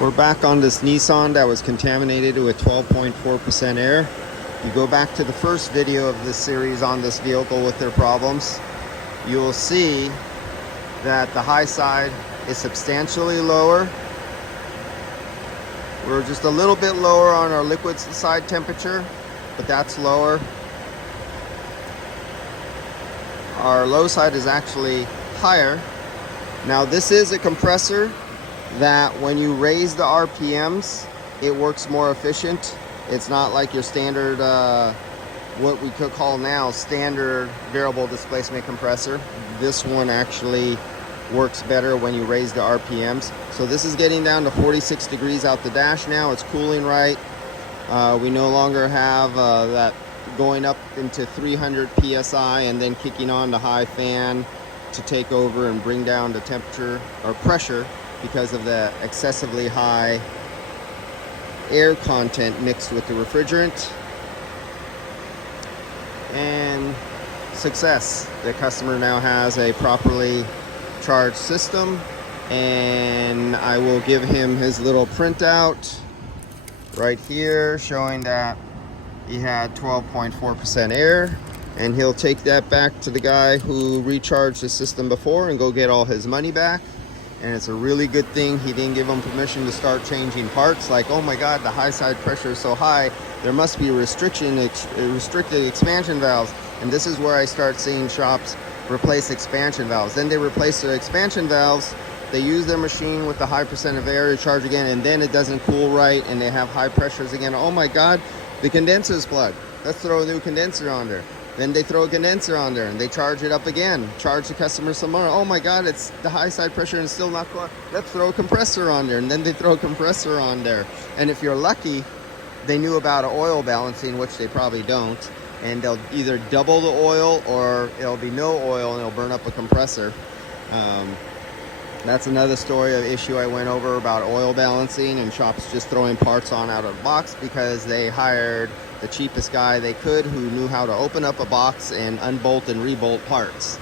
We're back on this Nissan that was contaminated with 12.4% air. You go back to the first video of this series on this vehicle with their problems, you'll see that the high side is substantially lower. We're just a little bit lower on our liquid side temperature, but that's lower. Our low side is actually higher. Now this is a compressor that when you raise the RPMs, it works more efficient. It's not like your standard, what we could call now standard variable displacement compressor. This one actually works better when you raise the RPMs. So this is getting down to 46 degrees out the dash now. It's cooling right. We no longer have that going up into 300 PSI and then kicking on the high fan to take over and bring down the temperature or pressure because of the excessively high air content mixed with the refrigerant. And success. The customer now has a properly charged system, and I will give him his little printout right here showing that he had 12.4% air, and he'll take that back to the guy who recharged the system before and go get all his money back. And it's a really good thing he didn't give him permission to start changing parts. Like, oh my God, the high side pressure is so high, there must be restricted expansion valves. And this is where I start seeing shops replace expansion valves. Then they replace their expansion valves, they use their machine with the high percent of air to charge again, and then it doesn't cool right and they have high pressures again. Oh my God, the condenser's plugged. Let's throw a new condenser on there. Then they throw a condenser on there and they charge it up again. Charge the customer some more. Oh my God, it's the high side pressure and still not cool. Let's throw a compressor on there. And then they throw a compressor on there. And if you're lucky, they knew about oil balancing, which they probably don't. And they'll either double the oil or it'll be no oil and it'll burn up a compressor. That's another story of issue I went over about oil balancing and shops just throwing parts on out of the box because they hired the cheapest guy they could who knew how to open up a box and unbolt and rebolt parts.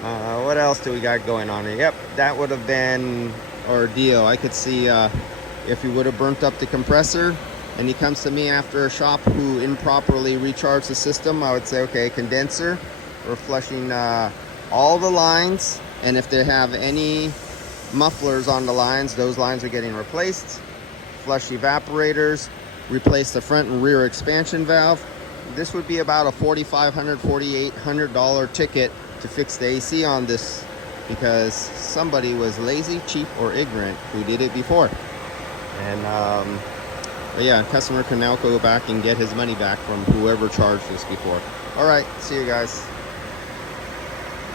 What else do we got going on here? Yep, that would have been ordeal. I could see if he would have burnt up the compressor and he comes to me after a shop who improperly recharged the system, I would say, okay, condenser, we're flushing all the lines, and if they have any mufflers on the lines, those lines are getting replaced. Flush evaporators, replace the front and rear expansion valve. This would be about a $4,500, $4,800 ticket to fix the AC on this because somebody was lazy, cheap, or ignorant who did it before. And but yeah, customer can now go back and get his money back from whoever charged this before. All right, see you guys.